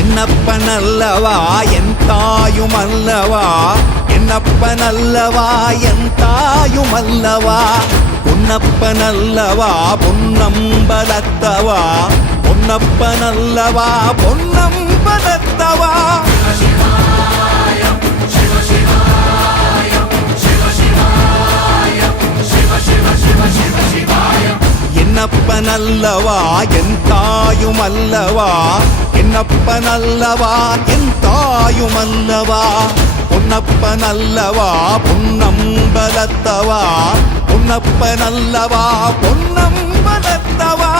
என்னப்பனல்லவா என் தாயுமல்லவா, என்னப்பனல்லவா என் தாயுமல்லவா, பொன்னப்பனல்லவா பொன்னம்பலத்தவா, பொன்னப்பனல்லவா பொன்னம்பலத்தவா. என்னப்பனல்லவா என் தாயுமல்லவா, என்னப்பனல்லவா என் தாயுமல்லவா, பொன்னப்பனல்லவா பொன்னம்பலத்தவா, பொன்னப்பனல்லவா பொன்னம்பலத்தவா.